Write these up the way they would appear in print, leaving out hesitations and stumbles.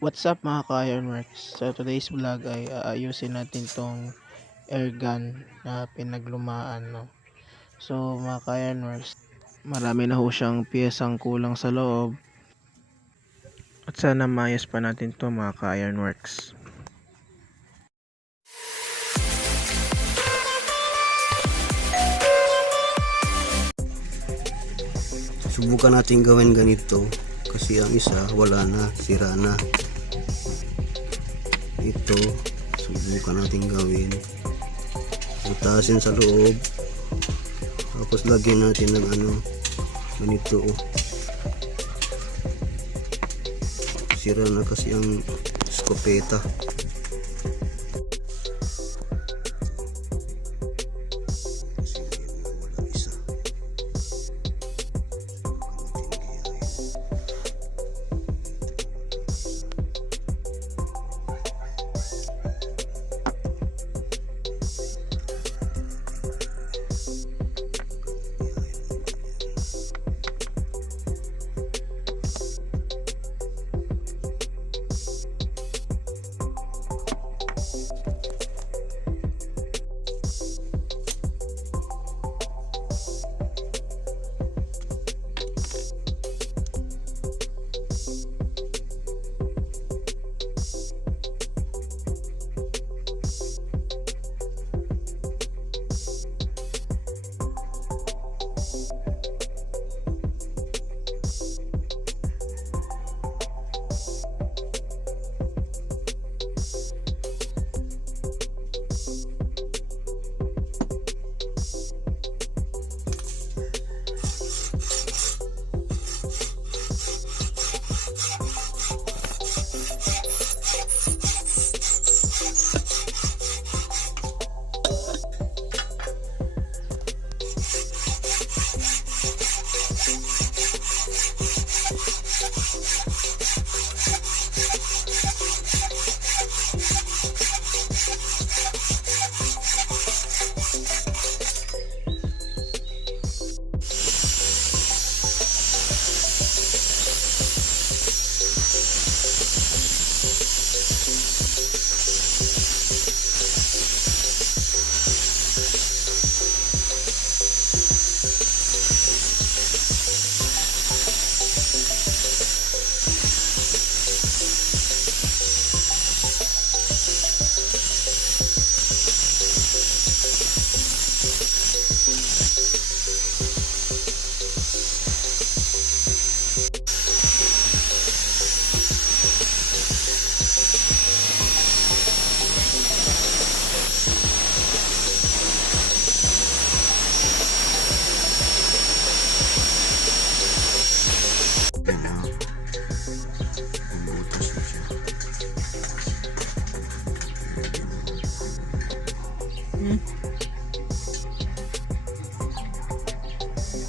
What's up mga ka-Ironworks? So today's vlog ay aayusin natin tong air gun na pinaglumaan, no? So mga ka-Ironworks, marami na ho siyang piyesang kulang sa loob at sana maayos pa natin to mga ka-Ironworks. Subukan natin gawin ganito kasi ang isa wala na, sira na. Ito subukan natin gawin, utasin sa loob, tapos lagyan natin ng ganito. Sira na kasi ang skopeta.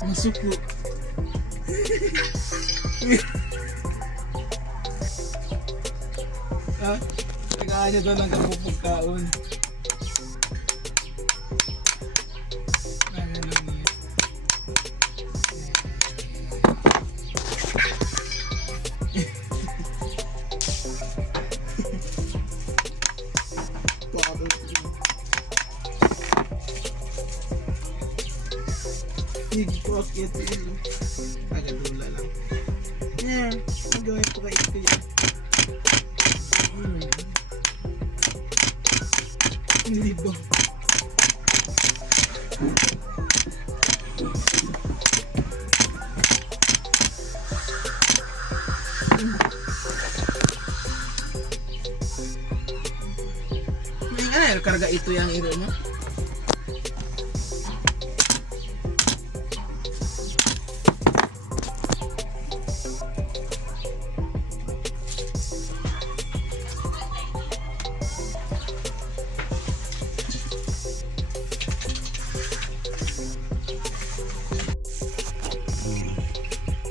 Masuko. Tagaan niya doon ang kapupagkaon. Higpot ito yun. Agadula lang. Yeah, magawin ko kayo ito yan. Hindi ba? Karga ito yung iro mo.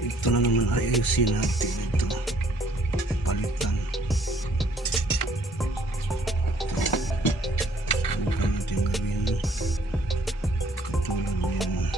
Ito na naman ayusin natin ito. Palitan. Subukan natin gawin. Katulad yan.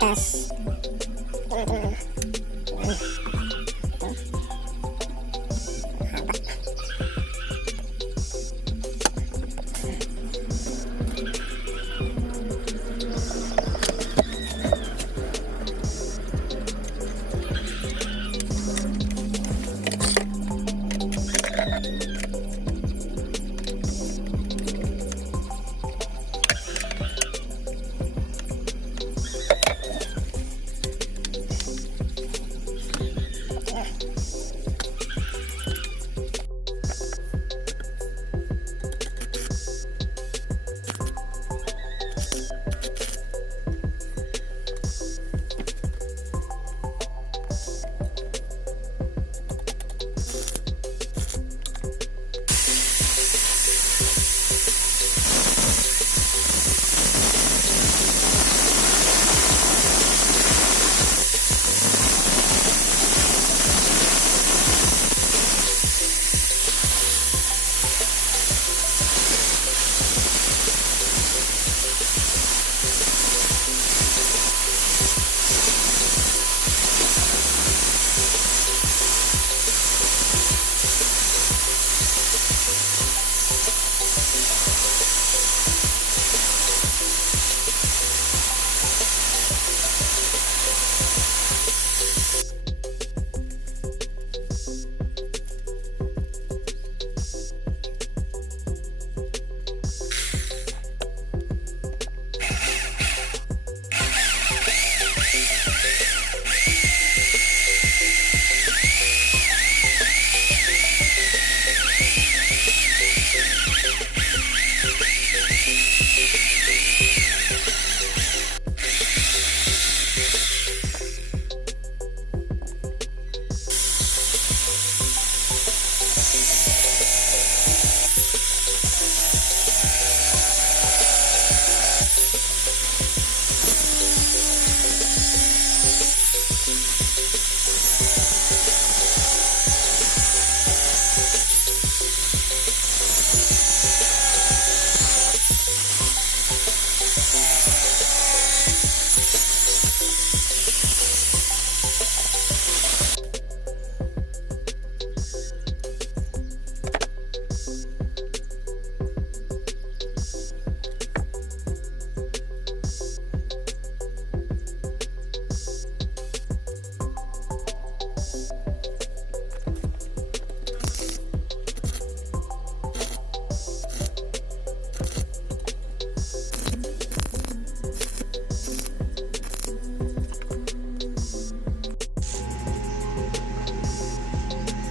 butas.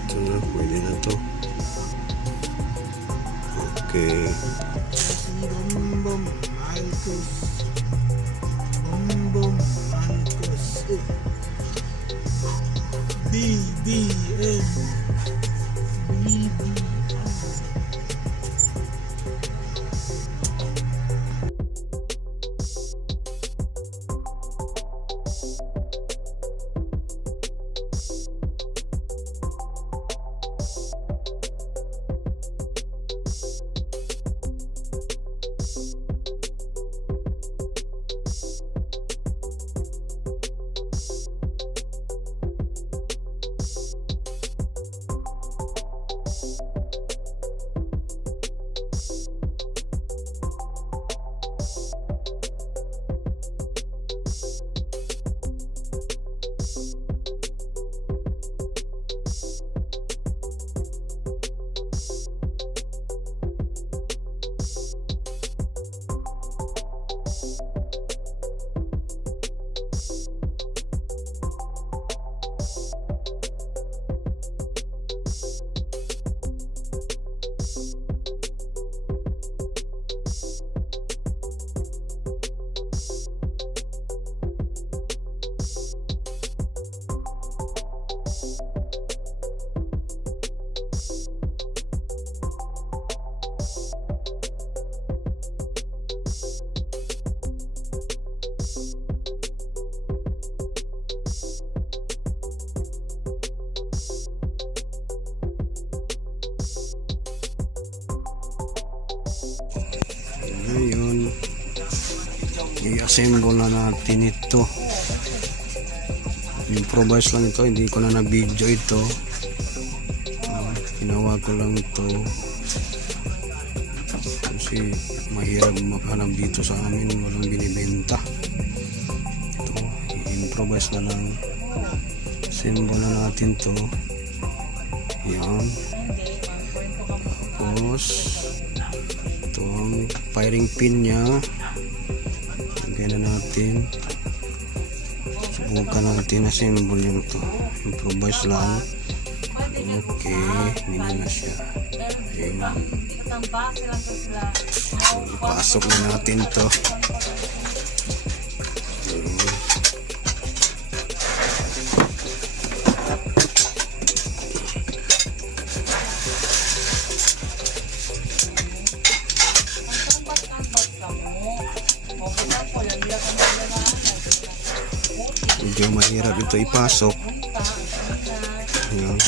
Ito na, pwede na to. Okay. Bum bum Marcos. Bum bum Marcos. BBM. BBM. Ngayon, i-assemble na natin ito. improvise lang ito, hindi ko na na-video ito. Ginawa ko lang ito kasi mahirap maghanap dito sa amin, walang binibenta. Ito, i-improvise na lang. Symbol na natin to. Yan. Tapos itong firing pin nya, lagyan na natin. Subukan natin na symbol yung to. Improvise lang. Okay, hindi na siya. Ayun. Ipasok na natin to. Ayun. Medyo mahirap ito ipasok. Ayun.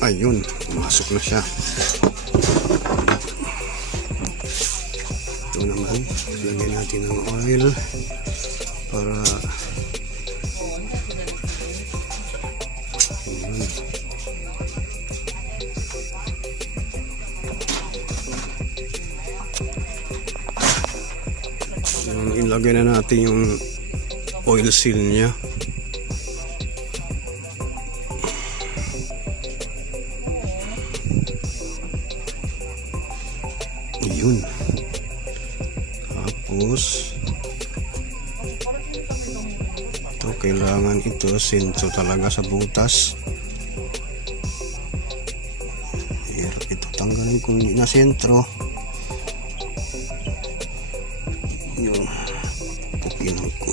Ayun, pumasok na siya. Ito naman, lagyan natin ng oil para ayun. Ilagay na natin yung oil seal niya. Yun. Tapos ito, kailangan ito sentro talaga sa butas. Hirap ito tanggalin kung hindi na sentro. Yun, pupinan ko.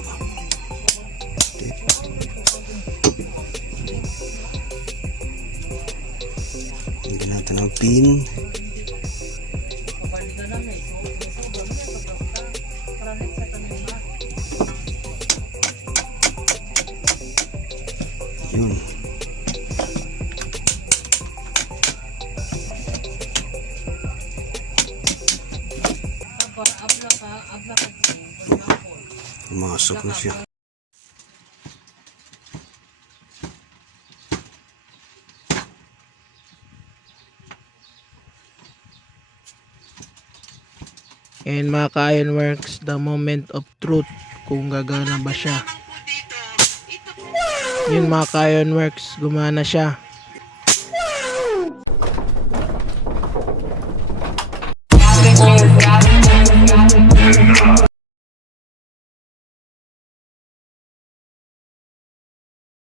Lagyan natin ang pin. Yun. Pumasok na siya. And mga ka-Ironworks, the moment of truth, kung gagana ba siya. Yun mga ka-Ironworks, gumana siya.